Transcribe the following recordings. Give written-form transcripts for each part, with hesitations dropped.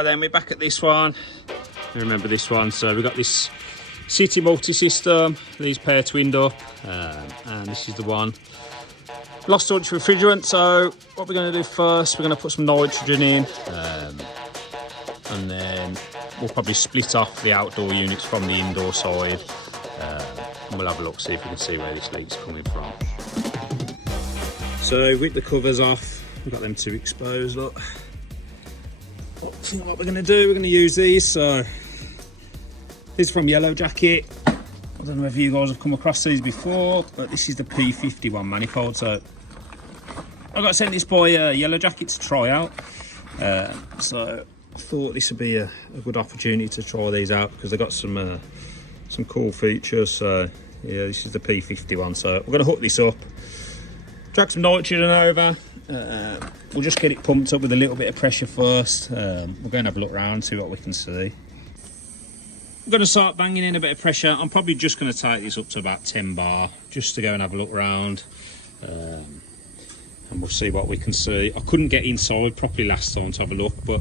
Right then, we're back at this one. You remember this one? So we've got this City multi-system, these pair twinned up, and this is the one. Lost touch refrigerant, so what we're going to do first, we're going to put some nitrogen in, and then we'll probably split off the outdoor units from the indoor side, and we'll have a look, see if we can see where this leak's coming from. So with the covers off, we've got them two exposed, look. I think what we're going to do, we're going to use these. So this is from Yellow Jacket. I don't know if you guys have come across these before, but this is the P51 manifold. So I got sent this by Yellow Jacket to try out. So I thought this would be a good opportunity to try these out because they've got some cool features. So yeah, this is the P51. So we're going to hook this up, drag some nitrogen over. We'll just get it pumped up with a little bit of pressure first. We're going to have a look around, see what we can see. I'm going to start banging in a bit of pressure. I'm probably just going to take this up to about 10 bar just to go and have a look around, and we'll see what we can see. I couldn't get inside properly last time to have a look, but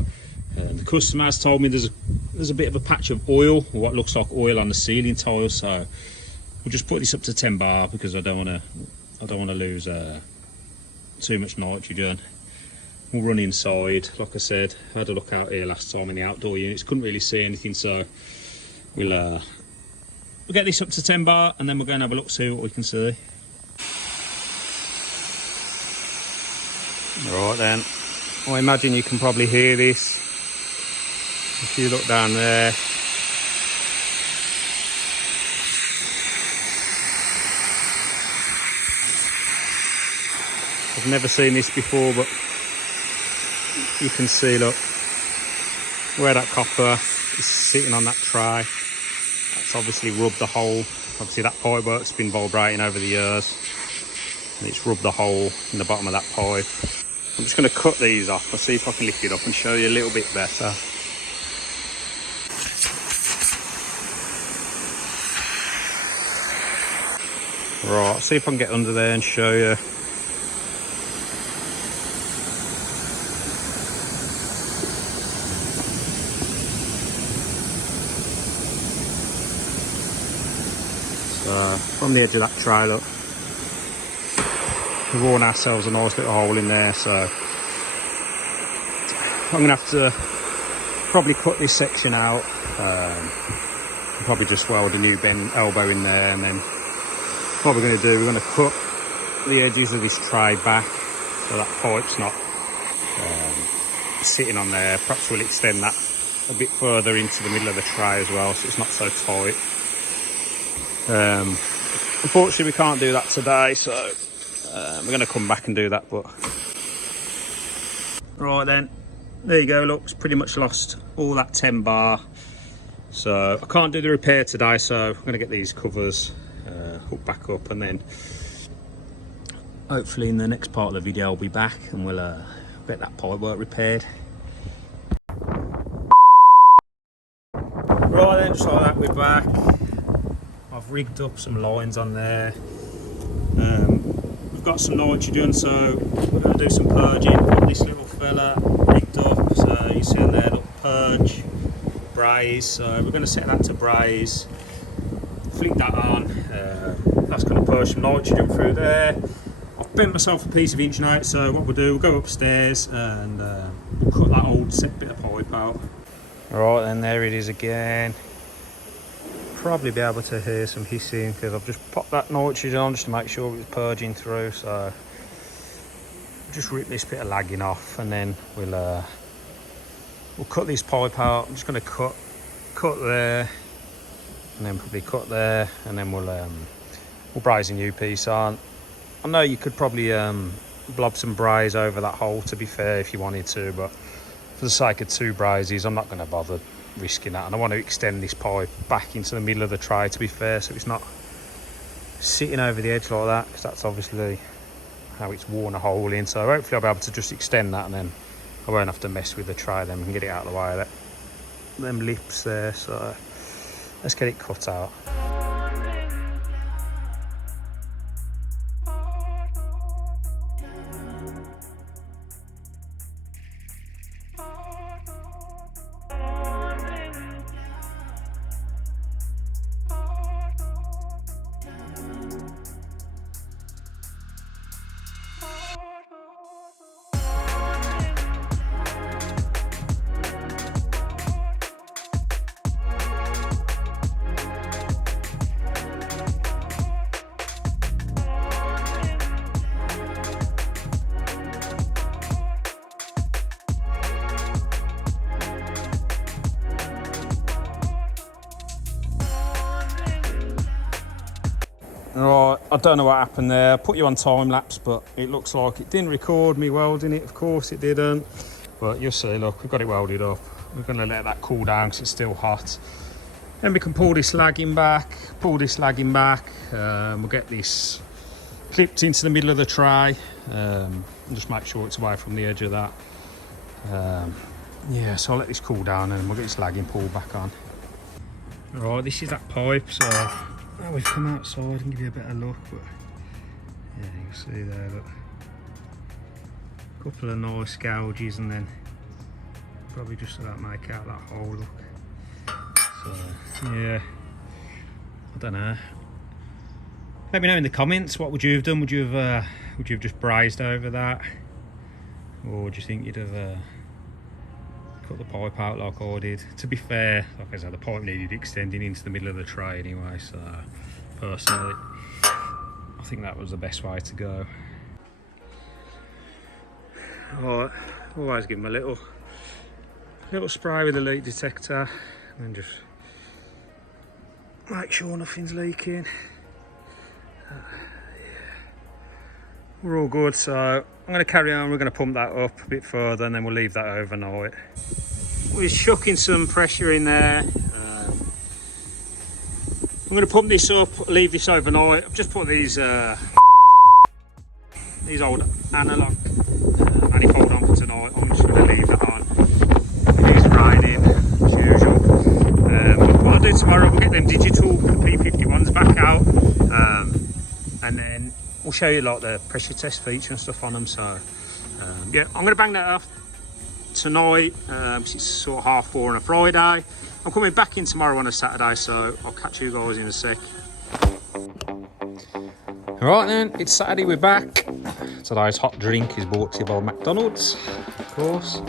the customer has told me there's a bit of a patch of oil, or what looks like oil, on the ceiling tile. So we'll just put this up to 10 bar because I don't want to lose too much nitrogen. We'll run inside. Like I said, I had a look out here last time in the outdoor units, couldn't really see anything, so we'll get this up to 10 bar and then we'll go and have a look, see what we can see. Right then, I imagine you can probably hear this if you look down there. I've never seen this before, but you can see, look, where that copper is sitting on that tray. That's obviously rubbed the hole. Obviously that pipe work's been vibrating over the years, and it's rubbed the hole in the bottom of that pipe. I'm just going to cut these off. I'll see if I can lift it up and show you a little bit better. Right, I'll see if I can get under there and show you. From the edge of that tray, look, we've worn ourselves a nice little hole in there, so I'm going to have to probably cut this section out, probably just weld a new bend elbow in there, and then what we're going to do, we're going to cut the edges of this tray back so that pipe's not sitting on there. Perhaps we'll extend that a bit further into the middle of the tray as well, so it's not so tight. Unfortunately we can't do that today, so we're going to come back and do that. But right then, there you go, look, it's pretty much lost all that 10 bar, so I can't do the repair today, so I'm going to get these covers hooked back up, and then hopefully in the next part of the video I'll be back and we'll get that pipe work repaired. Right then, just like that, we're back. I've rigged up some lines on there. We've got some nitrogen, so we're going to do some purging. Got this little fella rigged up, so you see in there, look, purge, braze. So we're going to set that to braze, flick that on. That's going to purge some nitrogen through there. I've bent myself a piece of inch out, so what we'll do, we'll go upstairs and we'll cut that old set bit of pipe out. Right then, there it is again. Probably be able to hear some hissing because I've just popped that nitrogen on just to make sure it's purging through. So just rip this bit of lagging off, and then we'll cut this pipe out. I'm just going to cut there, and then probably cut there, and then we'll braze a new piece on. I know you could probably blob some braze over that hole, to be fair, if you wanted to, but for the sake of 2 brazes, I'm not going to bother risking that, and I want to extend this pipe back into the middle of the tray, to be fair, so it's not sitting over the edge like that, because that's obviously how it's worn a hole in. So hopefully I'll be able to just extend that, and then I won't have to mess with the tray then and get it out of the way of them lips there. So let's get it cut out. Right, I don't know what happened there. I put you on time lapse, but it looks like it didn't record me welding it. Of course it didn't. But you'll see, look, we've got it welded up. We're going to let that cool down because it's still hot. Then we can pull this lagging back, we'll get this clipped into the middle of the tray. And just make sure it's away from the edge of that. Yeah, so I'll let this cool down and we'll get this lagging pulled back on. Right, this is that pipe, so now we've come outside and give you a better look, but yeah, you can see there, look. A couple of nice gouges and then probably just about make out that hole, look. So yeah, I don't know. Let me know in the comments, what would you have done? Would you have just brazed over that, or do you think you'd have cut the pipe out like I did? To be fair, like I said, the pipe needed extending into the middle of the tray anyway, so personally I think that was the best way to go. Alright, always give them a little spray with a leak detector and just make sure nothing's leaking. Yeah. We're all good, so I'm going to carry on. We're going to pump that up a bit further and then we'll leave that overnight. We're shucking some pressure in there. I'm going to pump this up, leave this overnight. I've just put these old analog manifold on for tonight. I'm just going to leave that on. It is raining as usual. What I'll do tomorrow, we'll get them digital P51s back out, and then we'll show you like the pressure test feature and stuff on them. So yeah, I'm going to bang that off tonight. It's sort of 4:30 on a Friday. I'm coming back in tomorrow on a Saturday, so I'll catch you guys in a sec. Alright then, it's Saturday, we're back. Today's hot drink is brought to you by McDonald's, of course.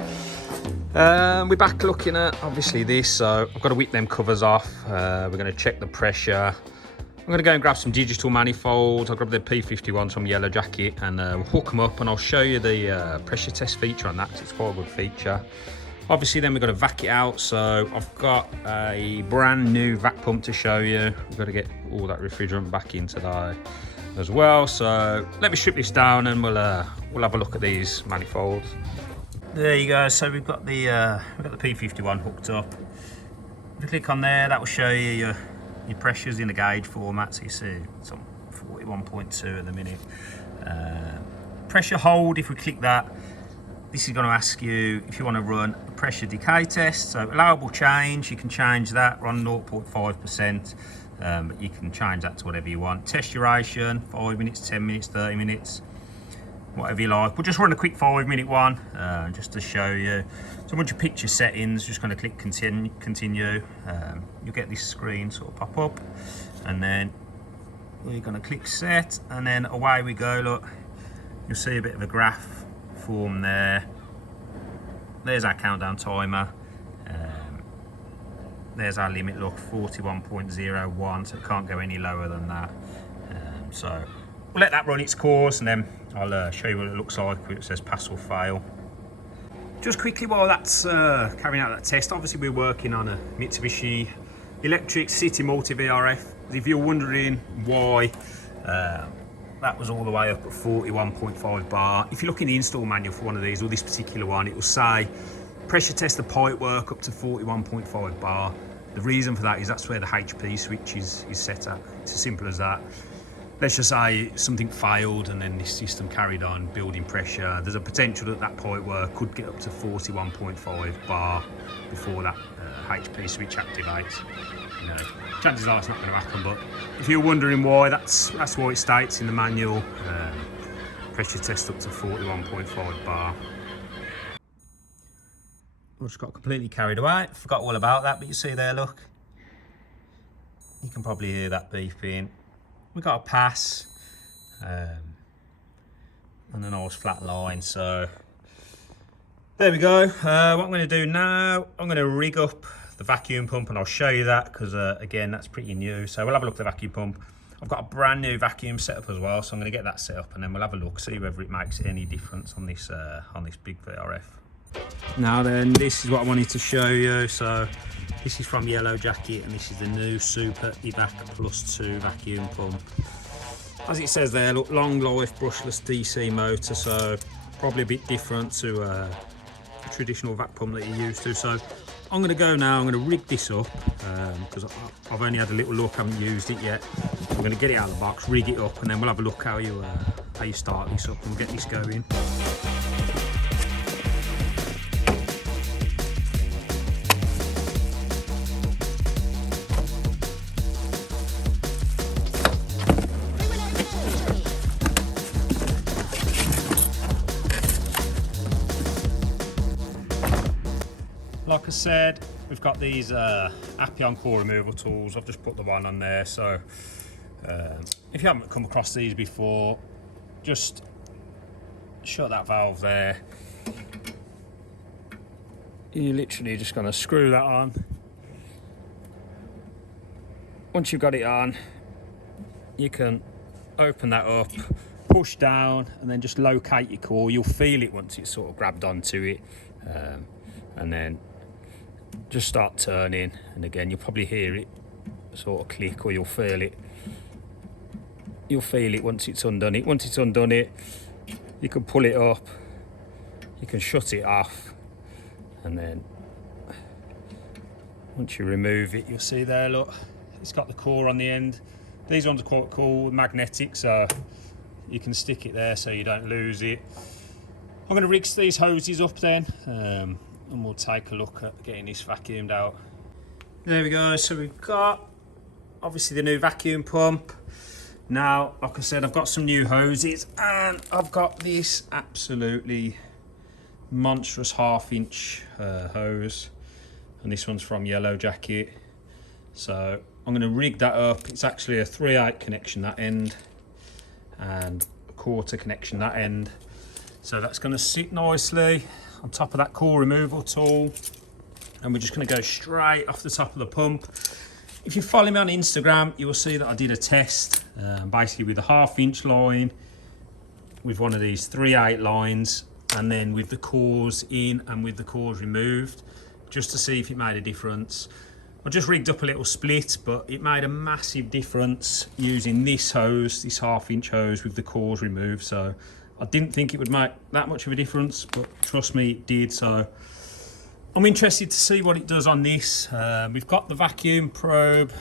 We're back looking at obviously this, so I've got to whip them covers off. We're going to check the pressure. I'm going to go and grab some digital manifolds. I'll grab the P51s from Yellow Jacket and we'll hook them up, and I'll show you the pressure test feature on that, because it's quite a good feature. Obviously then we've got to vac it out, so I've got a brand new vac pump to show you. We've got to get all that refrigerant back in today as well. So let me strip this down and we'll have a look at these manifolds. There you go. So we've got the P51 hooked up. If you click on there, that will show you your pressures in the gauge format. So you see it's on 41.2 at the minute. Pressure hold, if we click that, this is going to ask you if you want to run a pressure decay test. So allowable change, you can change that, run 0.5%, but you can change that to whatever you want. Test duration, 5 minutes, 10 minutes, 30 minutes, whatever you like. We'll just run a quick 5-minute one, just to show you. So once you pick your settings, just going to click continue. You'll get this screen sort of pop up, and then we're going to click set, and then away we go. Look, you'll see a bit of a graph form there. There's our countdown timer. There's our limit, look, 41.01, so it can't go any lower than that. So we'll let that run its course, and then I'll show you what it looks like where it says pass or fail. Just quickly, while that's carrying out that test, obviously we're working on a Mitsubishi Electric City Multi VRF. If you're wondering why that was all the way up at 41.5 bar. If you look in the install manual for one of these, or this particular one, it will say pressure test the pipe work up to 41.5 bar. The reason for that is that's where the HP switch is set at. It's as simple as that. Let's just say something failed and then this system carried on building pressure. There's a potential that that pipe work could get up to 41.5 bar before that HP switch activates. You know, chances are it's not going to happen, but if you're wondering why, that's why it states in the manual, pressure test up to 41.5 bar. I just got completely carried away, forgot all about that, but you see there, look, you can probably hear that beeping. We got a pass, and a nice flat line, so there we go. What I'm going to do now, I'm going to rig up the vacuum pump, and I'll show you that because again, that's pretty new. So we'll have a look at the vacuum pump. I've got a brand new vacuum setup as well, so I'm going to get that set up and then we'll have a look, see whether it makes any difference on this big VRF. Now then, this is what I wanted to show you. So this is from Yellow Jacket, and this is the new Super Evac Plus 2 vacuum pump. as it says there, look, long life brushless DC motor, so probably a bit different to a traditional vac pump that you're used to. So I'm going to go now, I'm going to rig this up because I've only had a little look, I haven't used it yet. I'm going to get it out of the box, rig it up, and then we'll have a look how you start this up and get this going. Like I said, we've got these Appian core removal tools. I've just put the one on there, so if you haven't come across these before, just shut that valve there. You're literally just going to screw that on. Once you've got it on, you can open that up, push down, and then just locate your core. You'll feel it once it's sort of grabbed onto it, and then just start turning, and again you'll probably hear it sort of click, or you'll feel it once it's undone it. Once it's undone it, you can pull it up, you can shut it off, and then once you remove it, you'll see there, look, it's got the core on the end. These ones are quite cool, magnetic, so you can stick it there so you don't lose it. I'm going to rig these hoses up then, and we'll take a look at getting this vacuumed out. There we go, so we've got obviously the new vacuum pump. Now, like I said, I've got some new hoses, and I've got this absolutely monstrous 1/2 inch hose, and this one's from Yellow Jacket. So I'm going to rig that up. It's actually a 3/8 connection that end, and a 1/4 connection that end. So that's going to sit nicely on top of that core removal tool, and we're just going to go straight off the top of the pump. If you follow me on Instagram, you will see that I did a test basically with a 1/2 inch line, with one of these 3/8 lines, and then with the cores in and with the cores removed, just to see if it made a difference. I just rigged up a little split, but it made a massive difference using this hose, this 1/2 inch hose with the cores removed. So I didn't think it would make that much of a difference, but trust me, it did. So I'm interested to see what it does on this. We've got the vacuum probe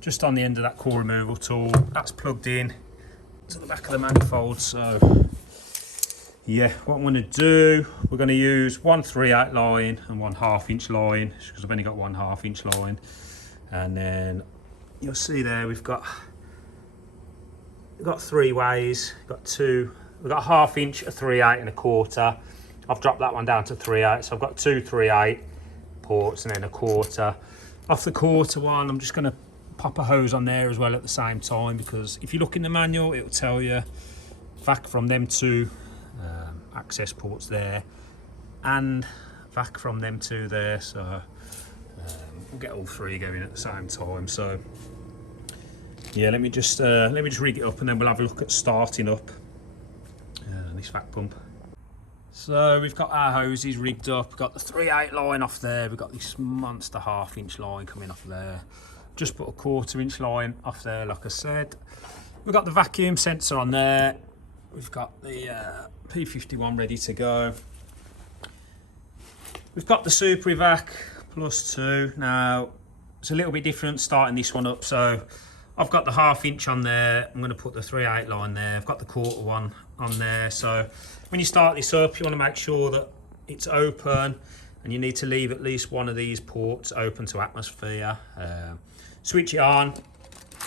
just on the end of that core removal tool. That's plugged in to the back of the manifold. So yeah, what I'm going to do, we're going to use one 3/8 line and one 1/2 inch line, because I've only got one 1/2 inch line. And then you'll see there we've got 3 ways. We've got a 1/2 inch, a 3/8 and a 1/4. I've dropped that one down to 3/8, so I've got 2 3/8 ports and then a 1/4. Off the 1/4 one, I'm just going to pop a hose on there as well at the same time, because if you look in the manual, it'll tell you vac from them 2 access ports there, and vac from them 2 there. So we'll get all 3 going at the same time. So yeah, let me just rig it up, and then we'll have a look at starting up this vac pump. So we've got our hoses rigged up. We've got the 3/8 line off there. We've got this monster 1/2 inch line coming off there. Just put a 1/4 inch line off there, like I said. We've got the vacuum sensor on there. We've got the P51 ready to go. We've got the Super Evac Plus 2. Now, it's a little bit different starting this one up. So I've got the 1/2 inch on there. I'm going to put the 3/8 line there. I've got the 1/4 one on there. So when you start this up, you want to make sure that it's open, and you need to leave at least one of these ports open to atmosphere. Switch it on.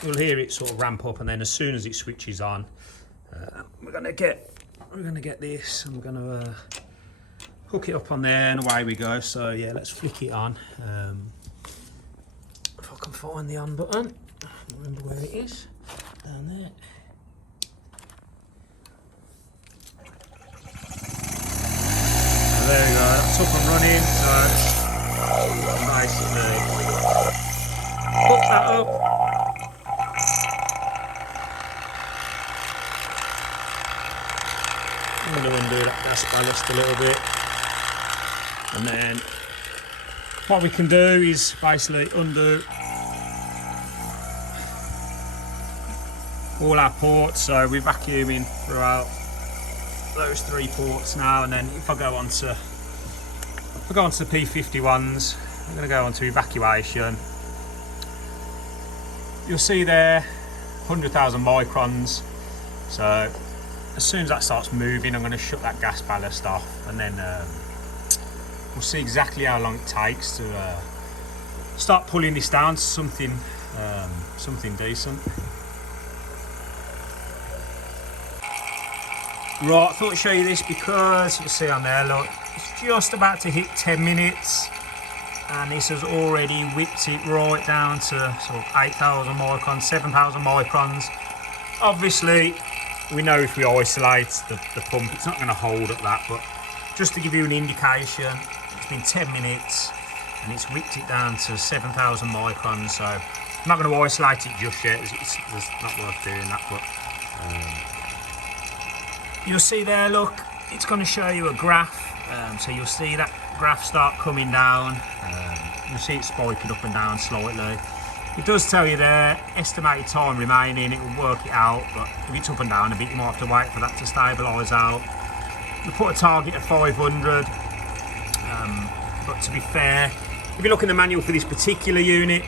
You'll hear it sort of ramp up, and then as soon as it switches on, we're gonna get this, and we're gonna hook it up on there, and away we go. So yeah, let's flick it on. If I can find the on button, I don't remember where it is. Down there. So there we go. That's up and running. So basically hook that up. I'm going to undo that gas ballast a little bit, and then what we can do is basically undo all our ports, so we're vacuuming throughout those 3 ports now. And then if I go on to the P51s, I'm going to go on to evacuation. You'll see there 100,000 microns. So as soon as that starts moving, I'm going to shut that gas ballast off, and then we'll see exactly how long it takes to start pulling this down to something decent. Right, I thought I'd show you this because you see on there, look, it's just about to hit 10 minutes and this has already whipped it right down to sort of 8,000 microns, 7,000 microns. Obviously, we know if we isolate the pump, it's not going to hold at that, but just to give you an indication, it's been 10 minutes and it's whipped it down to 7,000 microns, so I'm not going to isolate it just yet, it's not worth doing that, but you'll see there, look, it's going to show you a graph, so you'll see that graph start coming down, you'll see it spiking up and down slightly. It does tell you there, estimated time remaining, it will work it out, but if it's up and down a bit, you might have to wait for that to stabilise out. We put a target of 500, but to be fair, if you look in the manual for this particular unit,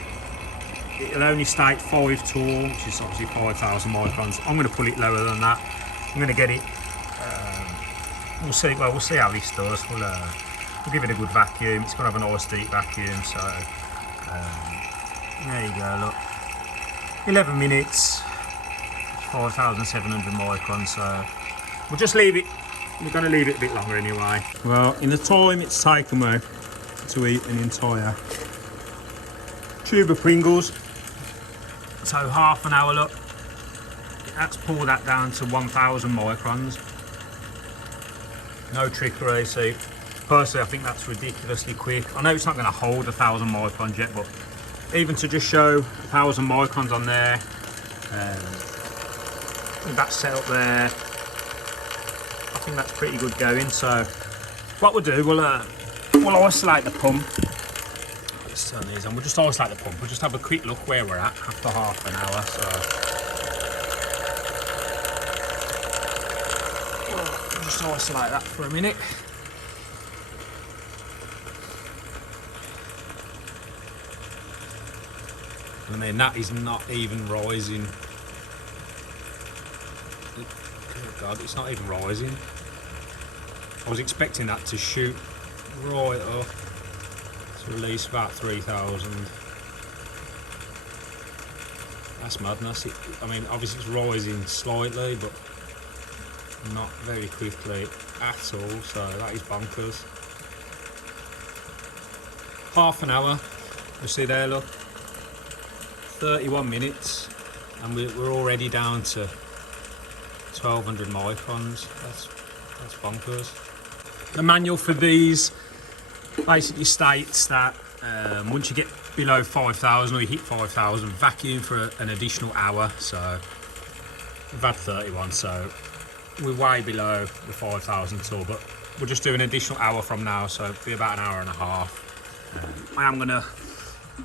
it'll only state 5 torr, which is obviously 5,000 microns. I'm going to pull it lower than that. I'm going to get it, we'll see how this does. We'll give it a good vacuum. It's going to have a nice deep vacuum, so there you go, look. 11 minutes, 5,700 microns, so we'll just leave it. We're going to leave it a bit longer anyway. Well, in the time it's taken me to eat an entire tube of Pringles, so half an hour, look, that's pulled that down to 1,000 microns. No trickery, see. Personally, I think that's ridiculously quick. I know it's not going to hold 1,000 microns yet, but even to just show 1,000 microns on there, with that set up there, I think that's pretty good going. So what we'll do, we'll isolate the pump. Let's turn these on. We'll just isolate the pump. We'll just have a quick look where we're at after half an hour. So we'll just isolate that for a minute. I mean, that is not even rising. Oh God, it's not even rising. I was expecting that to shoot right up to release about 3,000. That's madness. I mean, obviously it's rising slightly, but not very quickly at all, so that is bonkers. Half an hour, you see there, look. 31 minutes and we're already down to 1,200 microns. That's bonkers. The manual for these basically states that once you get below 5,000 or you hit 5,000, vacuum for an additional hour. So we've had 31, so we're way below the 5,000 torr, but we'll just do an additional hour from now, so it'll be about an hour and a half. I am going to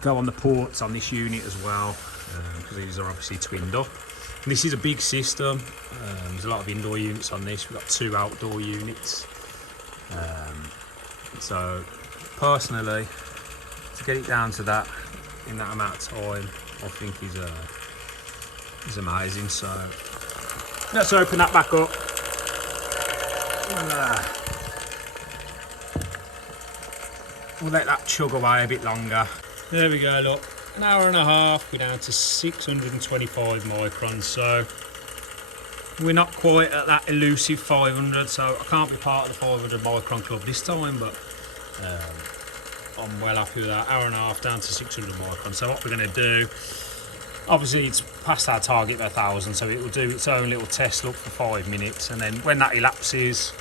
go on the ports on this unit as well, because these are obviously twinned up. And this is a big system. There's a lot of indoor units on this. We've got 2 outdoor units. So personally, to get it down to that in that amount of time, I think is amazing. So let's open that back up. We'll let that chug away a bit longer. There we go, look, an hour and a half, we're down to 625 microns, so we're not quite at that elusive 500, so I can't be part of the 500 micron club this time, but I'm well happy with that. Hour and a half down to 600 microns. So what we're going to do, obviously it's past our target of 1,000, so it will do its own little test look for 5 minutes, and then when that elapses,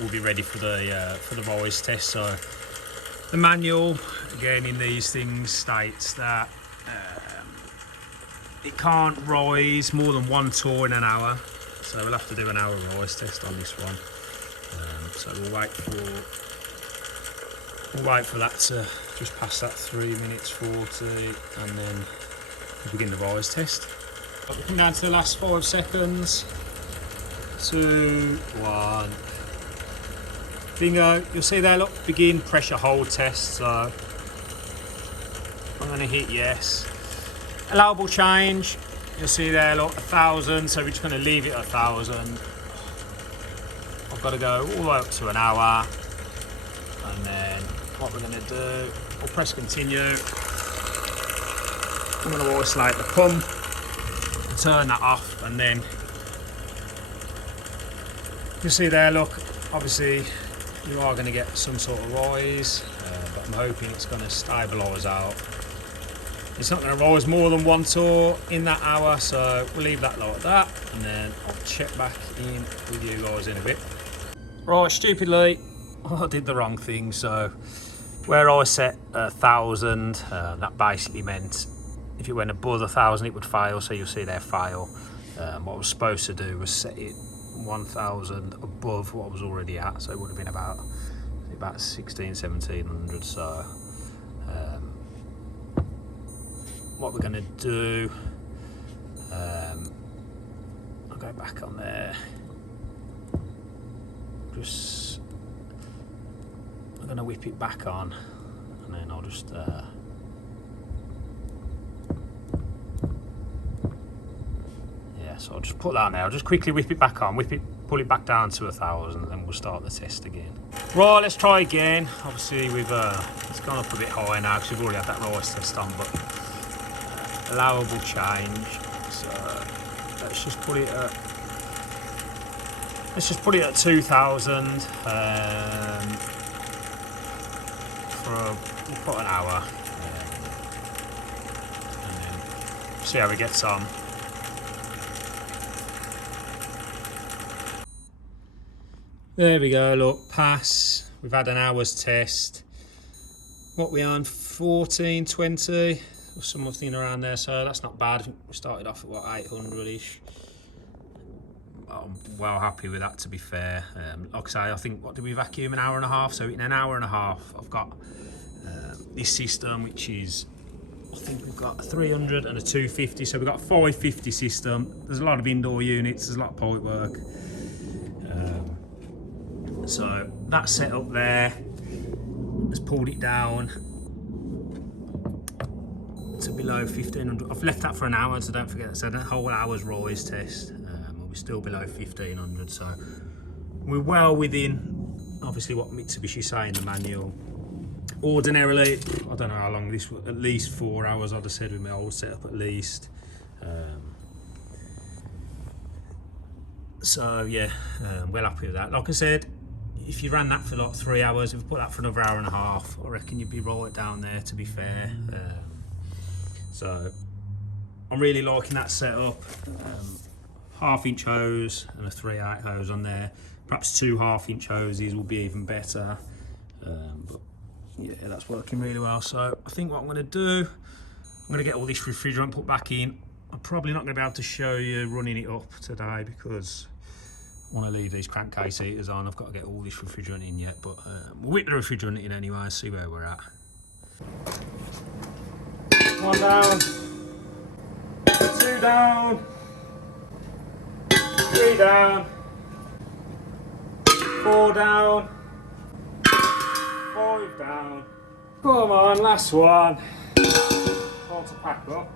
we'll be ready for the rise test. So the manual, again, in these things states that it can't rise more than 1 torr in an hour, so we'll have to do an hour rise test on this one. So we'll wait for that to just pass that 3 minutes 40, and then we'll begin the rise test. But we come down to the last 5 seconds. 2, 1. Bingo. You'll see there, look, begin pressure hold test. So I'm going to hit yes. Allowable change. You'll see there, look, 1,000. So we're just going to leave it at 1,000. I've got to go all the way up to an hour. And then what we're going to do, we'll press continue. I'm going to isolate the pump. Turn that off, and then you see there, look, obviously you are going to get some sort of rise, but I'm hoping it's going to stabilise out. It's not going to rise more than 1 tour in that hour, so we'll leave that like that, and then I'll check back in with you guys in a bit. Right, stupidly, I did the wrong thing. So where I set 1,000, that basically meant if it went above 1,000 it would fail, so you'll see there fail. What I was supposed to do was set it 1,000 above what I was already at, so it would have been about 1,1700. So what we're going to do, I'll go back on there, just I'm going to whip it back on, and then I'll just so I'll just put that on there. I'll just quickly whip it back on, pull it back down to 1,000, and then we'll start the test again. Right, let's try again. Obviously we've it's gone up a bit higher now because we've already had that rise test on, but allowable change. So let's just put it at 2,000 we'll put an hour, and then see how it gets on. There we go, look, pass. We've had an hour's test. What we on, 1420 or something around there, so that's not bad. I think we started off at what, 800-ish. I'm well happy with that, to be fair. Like I say, I think, what did we vacuum, an hour and a half? So in an hour and a half, I've got this system, which is, I think we've got a 300 and a 250, so we've got a 550 system. There's a lot of indoor units, there's a lot of pipe work. So that setup there has pulled it down to below 1,500. I've left that for an hour, so don't forget, so that whole hour's rise test, and we're still below 1,500. So we're well within, obviously, what Mitsubishi say in the manual. Ordinarily, I don't know how long this was, at least 4 hours I'd have said with my old setup at least. So yeah, well happy with that. Like I said, if you ran that for like 3 hours, if you put that for another hour and a half, I reckon you'd be right down there, to be fair. So I'm really liking that setup. 1/2-inch hose and a 3/8 hose on there. Perhaps 2 1/2-inch hoses will be even better. But yeah, that's working really well. So I think what I'm going to do, I'm going to get all this refrigerant put back in. I'm probably not going to be able to show you running it up today because I want to leave these crankcase heaters on. I've got to get all this refrigerant in yet, but we'll whip the refrigerant in anyway and see where we're at. 1 down, 2 down, 3 down, 4 down, 5 down. Come on, last one. Time to pack up.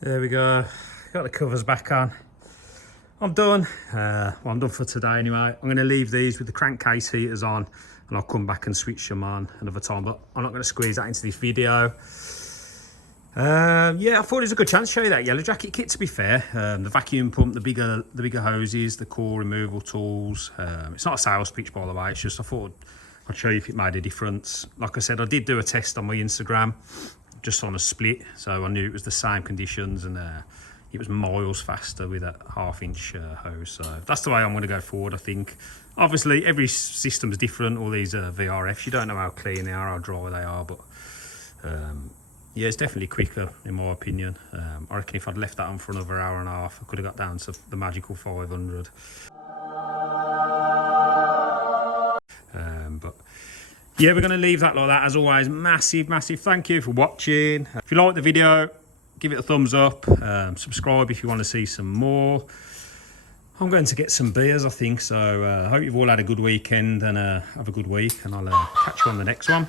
There we go. Got the covers back on. I'm done. Well, I'm done for today anyway. I'm going to leave these with the crankcase heaters on, and I'll come back and switch them on another time, but I'm not going to squeeze that into this video. Yeah, I thought it was a good chance to show you that yellow jacket kit, to be fair. The vacuum pump, the bigger hoses, the core removal tools. It's not a sales pitch, by the way. It's just I thought I'd show you if it made a difference. Like I said, I did do a test on my Instagram, just on a split, so I knew it was the same conditions, and it was miles faster with a 1/2-inch hose. So that's the way I'm going to go forward, I think. Obviously, every system's different. All these VRFs, you don't know how clean they are, how dry they are, but yeah, it's definitely quicker in my opinion. I reckon if I'd left that on for another hour and a half, I could have got down to the magical 500. But yeah, we're going to leave that like that. As always, massive thank you for watching. If you like the video, give it a thumbs up, subscribe if you want to see some more. I'm going to get some beers, I think, so I hope you've all had a good weekend and have a good week, and I'll catch you on the next one.